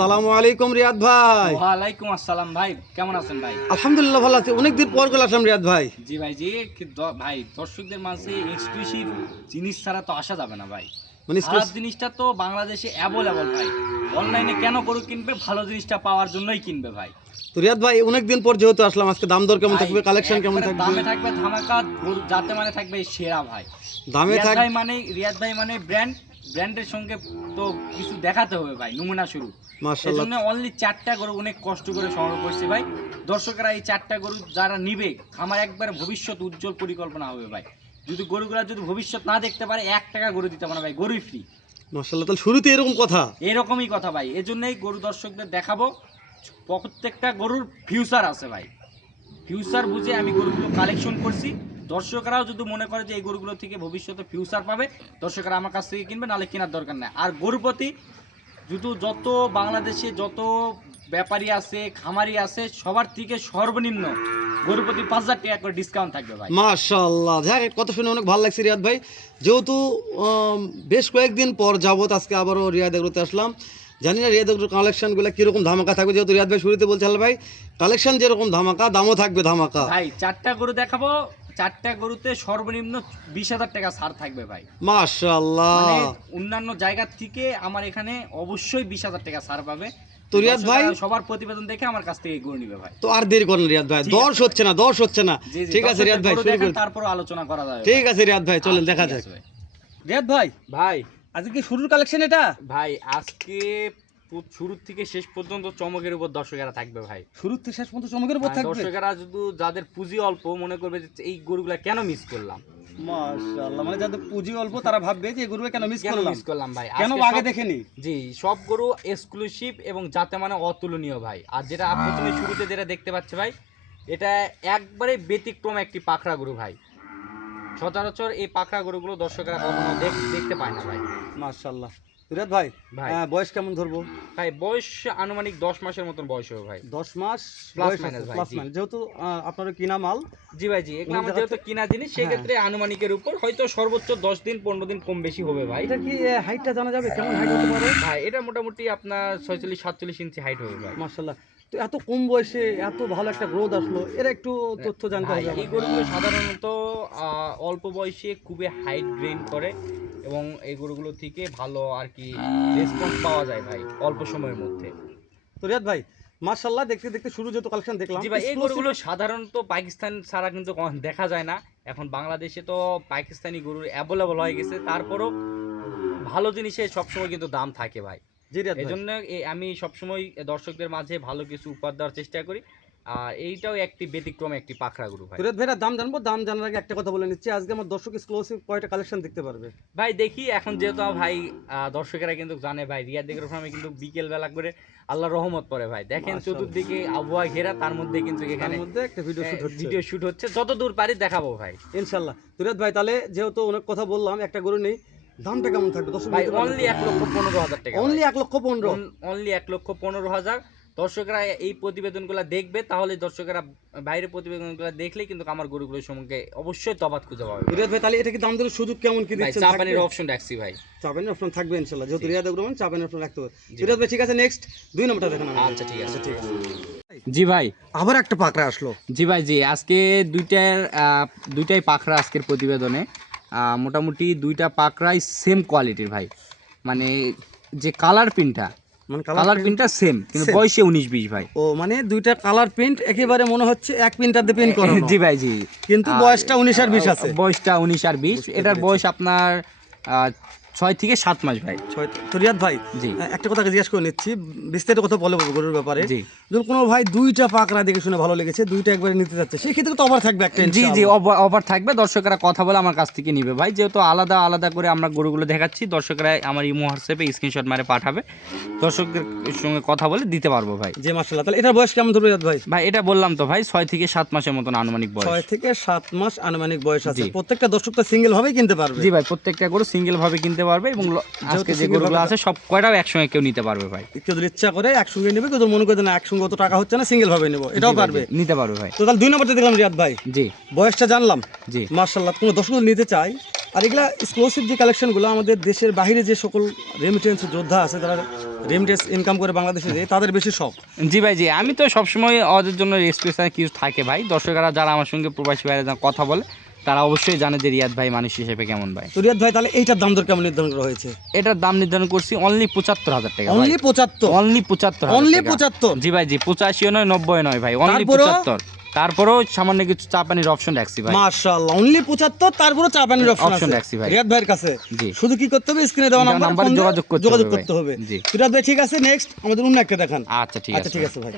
সালামু আলাইকুম রিয়াদ ভাই। ওয়ালাইকুম আসসালাম ভাই কেমন আছেন ভাই? আলহামদুলিল্লাহ ভালো আছি। অনেকদিন পর করে আসলাম রিয়াদ ভাই। জি ভাই জি ভাই দর্শকদের মাঝে এক্সক্লুসিভ জিনিস ছাড়া তো আসা যাবে না ভাই। মানে জিনিসটা তো বাংলাদেশে অ্যাভেলেবল ভাই। অনলাইনে কেন গরু কিনবে? ভালো জিনিসটা পাওয়ার জন্যই কিনবে ভাই। তো রিয়াদ ভাই অনেকদিন পর যেহেতু আসলাম আজকে দাম দর কেমন থাকবে? কালেকশন কেমন থাকবে? দামে থাকবে ধামাকা যাতে মানে থাকবে সেরা ভাই। দামে রিয়াদ থাক ভাই মানে রিয়াদ ভাই মানে ব্র্যান্ড ব্র্যান্ডের সঙ্গে তো কিছু দেখাতে হবে ভাই নমুনা শুরু। এই মাশাআল্লাহ। জন্য অনলি চারটা গরু অনেক কষ্ট করে সংগ্রহ করছি ভাই। দর্শকেরা এই চারটা গরু যারা নিবে আমার একবারে ভবিষ্যৎ উজ্জ্বল পরিকল্পনা হবে ভাই। যদি গরুগুলা যদি ভবিষ্যৎ না দেখতে পারে এক টাকা গরু দিতে পারে ভাই গরুই ফ্রি তাহলে শুরুতে এরকম কথা? এরকমই কথা ভাই এজন্যই গরু দর্শকদের দেখাবো প্রত্যেকটা গরুর ফিউচার আছে ভাই। ফিউচার বুঝে আমি গরুগুলো কালেকশন করছি। দর্শকরাও যদি মনে করে যে এই গরুগুলো থেকে ভবিষ্যতে ফিউচার পাবে দর্শকরা আমার কাছ থেকে কিনবে নাহলে কেনার দরকার নেই। আর গরুর প্রতি যদি যত বাংলাদেশে যত ব্যাপারী আছে খামারি আছে সবার থেকে সর্বনিম্ন গরুর প্রতি পাঁচ হাজার টাকা করে ডিসকাউন্ট থাকবে ভাই। মাশাআল্লাহ। যাক কত শুনে অনেক ভালো লাগছে রিয়াদ ভাই। যেহেতু বেশ কয়েকদিন পর যাবত আজকে আবারও রিয়াদ এগুলোতে আসলাম। জানি না রিয়াদ এগুলোর কালেকশনগুলো কীরকম ধামাকা থাকবে। যেহেতু রিয়াদ ভাই শুরুতে বলছে ভাই কালেকশন যেরকম ধামাকা দামও থাকবে ধামাকা। ভাই চারটা গরু দেখাবো চারটা গরুতে সর্বনিম্ন বিশ হাজার টাকা ছাড় থাকবে ভাই। মাশাআল্লাহ। মানে অন্যান্য জায়গা থেকে আমার এখানে অবশ্যই বিশ হাজার টাকা ছাড় পাবে। তো রিয়াদ ভাই- সবার প্রতিবেদন দেখে আমার কাছ থেকে গরু নিবে ভাই। তো আর দেরি করেন রিয়াদ ভাই। দশ হচ্ছে না দশ হচ্ছে না। জি, জি, ঠিক আছে রিয়াদ ভাই শুরু করুন তারপর আলোচনা করা যাবে ঠিক আছে রিয়াদ ভাই চলেন আচ্ছা, দেখা যাক। রিয়াদ ভাই ভাই। আজকে কি শুরুর কালেকশন এটা? ভাই আজকে শুরু থেকে শেষ পর্যন্ত চমকের উপর দর্শকেরা থাকবে ভাই। শুরু থেকে শেষ পর্যন্ত চমকের উপর থাকবে? দর্শকেরা যদি যাদের পুঁজি অল্প মনে করবে যে এই গরুগুলা কেন মিস করলাম? মাশাআল্লাহ মানে যাদের পুঁজি অল্প তারা ভাববে যে গরু কেন মিস করলাম? মিস করলাম ভাই? কেন আগে দেখেনি? জি সব গরু এক্সক্লুসিভ এবং যাতে মানে অতুলনীয় ভাই। আর যেটা আপ- প্রথমে শুরুতে যেটা দেখতে পাচ্ছে ভাই এটা একবারে ব্যতিক্রম একটি পাখরা গরু ভাই। সচরাচর এই পাখরা গরুগুলো দর্শকরা কখনো দেখতে পায় না ভাই। মাশাআল্লাহ। রিয়াদ ভাই। হ্যাঁ, বয়স কেমন ধরবো? ভাই বয়স আনুমানিক দশ মাসের মতন বয়স হবে ভাই। দশ মাস বয়স প্লাস মাইনাস যেহেতু আপনার কিনা মাল। জি ভাই জি এগুলো আমার যেহেতু কিনা জিনিস সেক্ষেত্রে আনুমানিকের উপর হয়তো সর্বোচ্চ দশ দিন পনেরো দিন কম বেশি হবে ভাই। এটা কি হাইটটা জানা যাবে? কেমন হাইট হতে পারে? ভাই এটা মোটামুটি আপনার ছয়চল্লিশ সাতচল্লিশ ইঞ্চি হাইট হবে ভাই। মাশাআল্লাহ। তো এত কম বয়সে এত ভালো একটা গ্রোথ আসলো এর একটু তথ্য জানতে হবে এই গরুগুলো সাধারণত অল্প বয়সে খুবই হাইট গ্রেন করে। এবং এই গরুগুলো থেকে ভালো আর কি রেসপন্স পাওয়া যায় ভাই অল্প সময়ের মধ্যে। তো রিয়াদ ভাই মাশাআল্লাহ দেখতে দেখতে শুরু যেহেতু কালেকশন দেখলাম। জি ভাই এই গরুগুলো সাধারণত পাকিস্তান ছাড়া কিন্তু দেখা যায় না। এখন বাংলাদেশে তো পাকিস্তানি গরুর অ্যাভেলেবল হয়ে গেছে। তারপরও ভালো জিনিসে সবসময় কিন্তু দাম থাকে ভাই। এই জন্য আমি সবসময় দর্শকদের মাঝে ভালো কিছু উপহার দেওয়ার চেষ্টা করি। আর এইটাও একটি ব্যতিক্রম একটি পাখরা গরু ভাই। ভাইরা দাম জানব? দাম জানার আগে একটা কথা বলে নিচ্ছি। আজকে আমার দর্শক এক্সক্লুসিভ কয়টা কালেকশন দেখতে পারবে? ভাই দেখি এখন যেহেতু ভাই দর্শকেরা কিন্তু জানে ভাই রিয়া দিকের ফার্মে কিন্তু বিকেল বেলা করে আল্লাহ রহমত পড়ে ভাই। দেখেন চতুর্দিকে আবহাওয়া ঘেরা তার মধ্যে কিন্তু এখানে মধ্যে একটা ভিডিও শুট হচ্ছে। ভিডিও শুট হচ্ছে। যত দূর পারি দেখাবো ভাই। ইনশাল্লাহ সুরেদ ভাই তাহলে যেহেতু অনেক কথা বললাম একটা গরু নেই দামটা কেমন থাকবে? দর্শক ভাই অনলি এক লক্ষ পনেরো হাজার টাকা অনলি এক লক্ষ পনেরো। অনলি এক লক্ষ পনেরো হাজার। দর্শকরা এই প্রতিবেদনগুলো দেখবে তাহলে দর্শকেরা বাইরের প্রতিবেদনগুলো দেখলেই কিন্তু আমার গরুগুলোর সঙ্গে অবশ্যই তফাৎ খুঁজে পাবে। সুরেদ ভাই তাহলে এটা কি দাম দিলে সুযোগ কেমন কি ভাই দিচ্ছেন চাপানির অপশন রাখছি ভাই। চাপেন অপশন থাকবে ইনশাল্লাহ যেহেতু। রিয়াদ আগ্রহণ চাপেন অপশন রাখতে হবে। সুরেদ ভাই। ঠিক আছে নেক্সট দুই নম্বরটা দেখেন আচ্ছা ঠিক আছে। ঠিক আছে। জি ভাই। আবার একটা পাকড়া আসলো। জি ভাই জি আজকে দুইটার দুইটাই পাখরা আজকের প্রতিবেদনে। মোটামুটি দুইটা পাখরাই সেম কোয়ালিটির ভাই। মানে যে কালার প্রিন্টটা মানে কালার প্রিন্টটা সেম কিন্তু বয়সে উনিশ বিশ ভাই। ও মানে দুইটা কালার প্রিন্ট একেবারে মনে হচ্ছে এক প্রিন্টার দিয়ে প্রিন্ট করে জি ভাই জি। কিন্তু বয়সটা উনিশ আর বিশ আছে। বয়সটা উনিশ আর বিশ। এটার বয়স আপনার আহ, ছয় থেকে সাত মাস ভাই। ছয় তো রিয়াদ ভাই জি। একটা কথা জিজ্ঞেস করে নিচ্ছি বিস্তারিত কথা বলে গরুর ব্যাপারে। জি। কোনো ভাই দুইটা পাকড়া দেখে শুনে ভালো লেগেছে দুইটা একবারে নিতে যাচ্ছে সেই ক্ষেত্রে তো অফার থাকবে একটা জি জি। অফার থাকবে দর্শকরা কথা বলে আমার কাছ থেকে নিবে। ভাই যেহেতু আলাদা আলাদা করে আমরা গরুগুলো দেখাচ্ছি দর্শকরা আমার ইমো হোয়াটসঅ্যাপে স্ক্রিনশট মারে পাঠাবে। দর্শকদের সঙ্গে কথা বলে দিতে পারব ভাই। জি মার্শাল্লাহ তাহলে এটার বয়স কেমন ধরবে ভাই? ভাই এটা বললাম তো ভাই ছয় থেকে সাত মাসের মতন আনুমানিক বয়স। ছয় থেকে সাত মাস আনুমানিক বয়স আছে। প্রত্যেকটা দর্শক তো সিঙ্গেল ভাবেই কিনতে পারবে। জি ভাই প্রত্যেকটা গরু সিঙ্গেল ভাবে কিনতে পারবে এবং আজকে যে গরুগুলো আছে সব কয়টাও একসঙ্গে কেউ নিতে পারবে ভাই? কেউ যদি ইচ্ছা করে একসঙ্গে নেবে কেউ মনে করে না একসঙ্গে অত টাকা হচ্ছে না সিঙ্গেল ভাবে নেব। এটাও পারবে। নিতে পারবে ভাই। তো তাহলে দুই নম্বরটা দেখলাম রিয়াদ ভাই। জি। বয়সটা জানলাম। জি। মার্শাল্লাহ কোনো দর্শক নিতে চাই আর এগুলা এক্সক্লুসিভ যে কালেকশনগুলো আমাদের দেশের বাইরে যে সকল রেমিটেন্স যোদ্ধা আছে যারা রেমিটেন্স ইনকাম করে বাংলাদেশে যায় তাদের বেশি শখ। জি ভাই জি আমি তো সবসময় ওদের জন্য স্পেশাল কিছু থাকে ভাই। দর্শকরা যারা আমার সঙ্গে প্রবাসী বাইরে কথা বলে তারা অবশ্যই জানে যে রিয়াদ ভাই মানুষ হিসেবে কেমন ভাই। তো রিয়াদ ভাই তাহলে এইটার দাম দর কেমন নির্ধারণ করা হয়েছে? এটার দাম নির্ধারণ করছি অনলি পঁচাত্তর হাজার টাকা অনলি পঁচাত্তর? অনলি পঁচাত্তর অনলি পঁচাত্তর? জি ভাই জি পঁচাশিও নয় নব্বই নয় ভাই। অনলি পঁচাত্তর। তারপরেও সামান্য কিছু চা পানির অপশন রাখছি ভাই। মাশাআল্লাহ অনলি পঁচাত্তর তারপরে চা পানির অপশন আছে। রাখছি ভাই। রিয়াদ ভাইয়ের কাছে। জি। শুধু কি করতে হবে? স্ক্রিনে দেওয়া নাম্বার নাম্বারে যোগাযোগ করতে যোগাযোগ করতে হবে। জি। রিয়াদ ভাই ঠিক আছে নেক্সট আমাদের অন্য একটা দেখান। আচ্ছা ঠিক আচ্ছা আছে ঠিক আছে ভাই।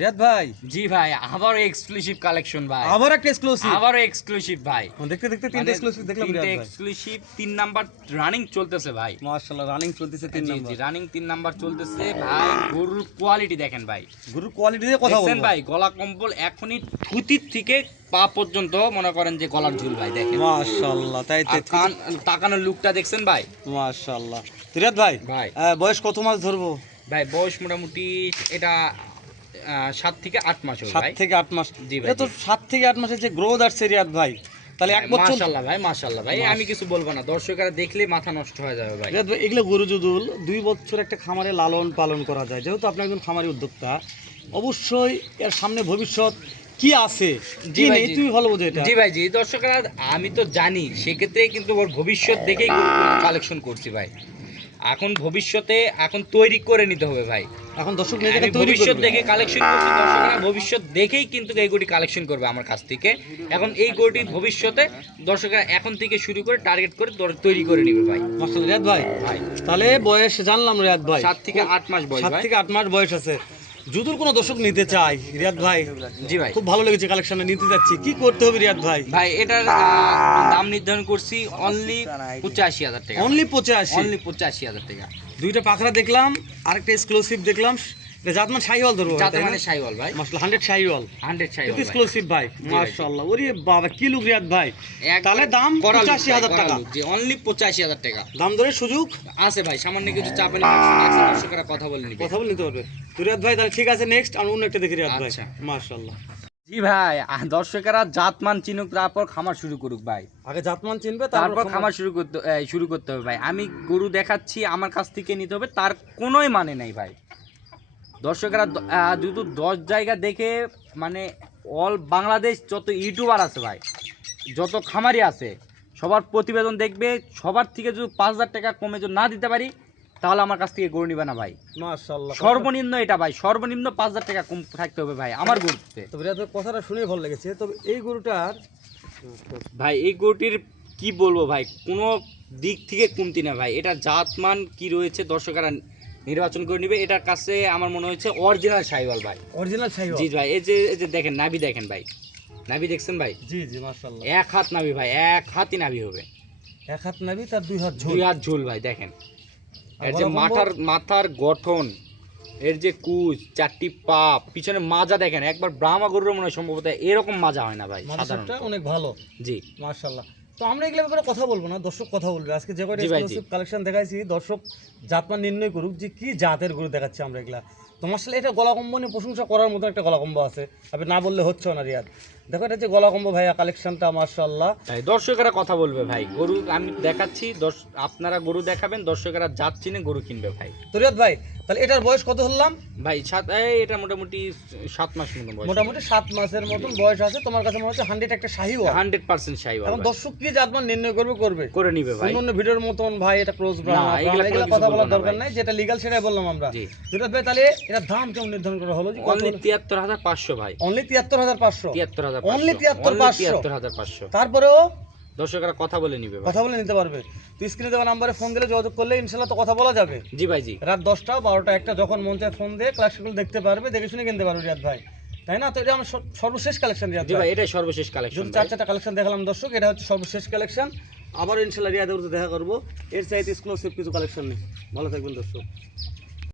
রিয়াদ ভাই। জি ভাই আবারও এক্সক্লুসিভ কালেকশন ভাই। আবার একটা এক্সক্লুসিভ আবারও এক্সক্লুসিভ ভাই। দেখতে দেখতে তিনটা এক্সক্লুসিভ দেখলাম রিয়াদ ভাই। এক্সক্লুসিভ তিন নাম্বার রানিং চলতেছে ভাই। মাশাআল্লাহ রানিং চলতেছে তিন নাম্বার জি রানিং তিন নাম্বার চলতেছে ভাই। গরুর কোয়ালিটি দেখেন ভাই। গুরু কোয়ালিটি দিয়ে কথা বলব। ভাই গলা কম্বল এখনই থুতির থেকে পা পর্যন্ত মনে করেন যে গলার ঝুল ভাই দেখেন। মাশাআল্লাহ তাই তাকানোর লুকটা দেখছেন ভাই? মাশাআল্লাহ। তো রিয়াদ ভাই ভাই। বয়স কত মাস ধরবো? ভাই বয়স মোটামুটি এটা সাত থেকে আট মাস সাত থেকে আট মাস। জি ভাই, এটা তো সাত থেকে আট মাসের যে গ্রোথ আসছে রিয়াদ ভাই তাহলে এক বছর মাশাল্লাহ ভাই মাশাল্লাহ ভাই আমি কিছু বলব না। দর্শকরা দেখলে মাথা নষ্ট হয়ে যাবে ভাই। রিয়াদ ভাই এগুলো গরু জুদুল দুই বছর একটা খামারে লালন পালন করা যায়। যেহেতু আপনি একজন খামারি উদ্যোক্তা অবশ্যই এর সামনে ভবিষ্যৎ কি আছে? জি ভাই, তুই ভালো বোঝে এটা। জি ভাই জি। দর্শকরা আমি তো জানি সেক্ষেত্রে কিন্তু ওর ভবিষ্যৎ দেখেই কালেকশন করছি ভাই। এখন ভবিষ্যতে এখন তৈরি করে নিতে হবে ভাই। এখন দর্শক ভবিষ্যৎ দেখে কালেকশন করছি দর্শকরা ভবিষ্যৎ দেখেই কিন্তু এই গরুটি কালেকশন করবে আমার কাছ থেকে। এখন এই গরুটি ভবিষ্যতে দর্শকরা এখন থেকে শুরু করে টার্গেট করে তৈরি করে নিবে ভাই। রিয়াদ ভাই। ভাই। তাহলে বয়স জানলাম রিয়াদ ভাই। সাত থেকে আট মাস বয়স সাত থেকে আট মাস বয়স আছে। যদুর কোন দর্শক নিতে চাই রিয়াদ ভাই? জি ভাই। খুব ভালো লেগেছে কালেকশনে নিতে যাচ্ছি। কি করতে হবে রিয়াদ ভাই? ভাই এটার দাম নির্ধারণ করছি অনলি পঁচাশি হাজার টাকা। অনলি পঁচাশি? অনলি পঁচাশি হাজার টাকা। দুইটা পাখরা দেখলাম আরেকটা এক্সক্লুসিভ দেখলাম জাতমান শাহিওয়াল ধরবো যাতে মানে সাইওয়াল ভাই। মাসলা hundred Sahiwal. Hundred Sahiwal exclusive ভাই। মাশাআল্লাহ ওরে বাবা কি লুক রিয়াদ ভাই। তাহলে দাম পঁচাশি হাজার টাকা। জি অনলি পঁচাশি হাজার টাকা। দাম ধরে সুযোগ? আছে ভাই সামান্য কিছু চাপের দর্শকরা কথা বলে নিবে। কথা বলে নিতে পারবে। রিয়াদ ভাই তাহলে ঠিক আছে নেক্সট আমি অন্য একটা দেখি রিয়াদ ভাই। আচ্ছা। মাশাআল্লাহ জি ভাই দর্শকেরা জাতমান চিনুক তারপর খামার শুরু করুক ভাই। আগে জাতমান চিনবে তারপর খামার শুরু করতে শুরু করতে হবে ভাই। আমি গরু দেখাচ্ছি আমার কাছ থেকে নিতে হবে তার কোনোই মানে নেই ভাই। দর্শকেরা যেহেতু দশ জায়গা দেখে মানে অল বাংলাদেশ যত ইউটিউবার আছে ভাই যত খামারি আছে সবার প্রতিবেদন দেখবে সবার থেকে যদি পাঁচ হাজার টাকা কমে যদি না দিতে পারি তাহলে আমার কাছ থেকে গরু নিবে না ভাই। সর্বনিম্ন এটা ভাই সর্বনিম্ন পাঁচ হাজার টাকা কম থাকতে হবে ভাই আমার গরুতে। কথাটা শুনে ভালো লেগেছে তবে এই গরুটার ভাই এই গরুটির কি বলব ভাই কোনো দিক থেকে কমতি না ভাই এটা জাতমান কি রয়েছে দর্শকরা নির্বাচন করে নিবে। এটার কাছে আমার মনে হচ্ছে অরিজিনাল সাইওয়াল ভাই। অরিজিনাল শাহিওয়াল জি ভাই এই যে এই যে দেখেন নাভি দেখেন ভাই। নাভি দেখছেন ভাই? জি জি মাশাআল্লাহ। এক হাত নাভি ভাই এক হাতই নাভি হবে। এক হাত নাবি তার দুই হাত ঝোল। দুই হাত ঝুল ভাই দেখেন। এর যে মাথার মাথার গঠন এর যে কুচ চারটি পা পিছনে মাজা দেখেন। একবার ব্রাহ্মা গরুর মনে হয় সম্ভবত এরকম মাজা হয় না ভাই সাধারণত। অনেক ভালো। জি। মাশাআল্লাহ। তো আমরা এগুলো ব্যাপারে কথা বলব না দর্শক কথা বলবে। আজকে যে কয়টা। এক্সক্লুসিভ কালেকশন দেখাইছি দর্শক জাতমান নির্ণয় করুক যে কি জাতের গরু দেখাচ্ছি আমরা এগুলা। তোমার সাথে এটা গলা কম্বো নিয়ে প্রশংসা করার মতো একটা গলাকম্ব আছে। আপনি না বললে হচ্ছে না রিয়াদ। দেখো এটা যে গলা কম্বো ভাইয়া কালেকশনটা মাশাআল্লাহ। ভাই দর্শকেরা কথা বলবে ভাই। গরু আমি দেখাচ্ছি আপনারা গরু দেখাবেন দর্শকেরা জাত চিনে গরু কিনবে ভাই। তো ভাই তাহলে এটার বয়স কত হলাম? ভাই সাত এটা মোটামুটি সাত মাস মতো বয়স। মোটামুটি সাত মাসের মতন বয়স আছে। তোমার কাছে মনে হচ্ছে হান্ড্রেড একটা শাহিও হান্ড্রেড পার্সেন্ট সাই এখন দর্শক কি জাতমান নির্ণয় করবে করবে? করে নিবে ভাই। অন্য ভিডিওর মতন ভাই এটা ক্লোজ এগুলা কথা বলার দরকার নাই যেটা লিগাল সেটাই বললাম আমরা। জি। ভাই তাহলে এটার দাম কেমন নির্ধারণ করা হলো? অনলি তিয়াত্তর হাজার পাঁচশো ভাই। অনলি তিয়াত্তর হাজার পাঁচশো। তিয়াত্তর হাজার Only 73,500 তিয়াত্তর হাজার পাঁচশো। তারপরেও দর্শকেরা কথা বলে নিবে কথা বলে নিতে পারবে। তো স্ক্রিনে দেওয়া নাম্বারে ফোন দিলে যোগাযোগ করলে ইনশাল্লাহ তো কথা বলা যাবে। জি ভাই জি। রাত দশটা বারোটা একটা যখন মন চায় ফোন দিয়ে ক্লাসগুলো দেখতে পারবে দেখে শুনে কিনতে পারবে রিয়াদ ভাই। তাই না? তো এটা আমার সর্বশেষ কালেকশন রিয়াদ ভাই। ভাই এটাই সর্বশেষ কালেকশন চার চারটা কালেকশন দেখালাম দর্শক এটা হচ্ছে সর্বশেষ কালেকশন আবারও ইনশাল্লাহ রিয়াদের দেখা করব। এর চাইতে এক্সক্লুসিভ কিছু কালেকশন নেই। ভালো থাকবেন দর্শক।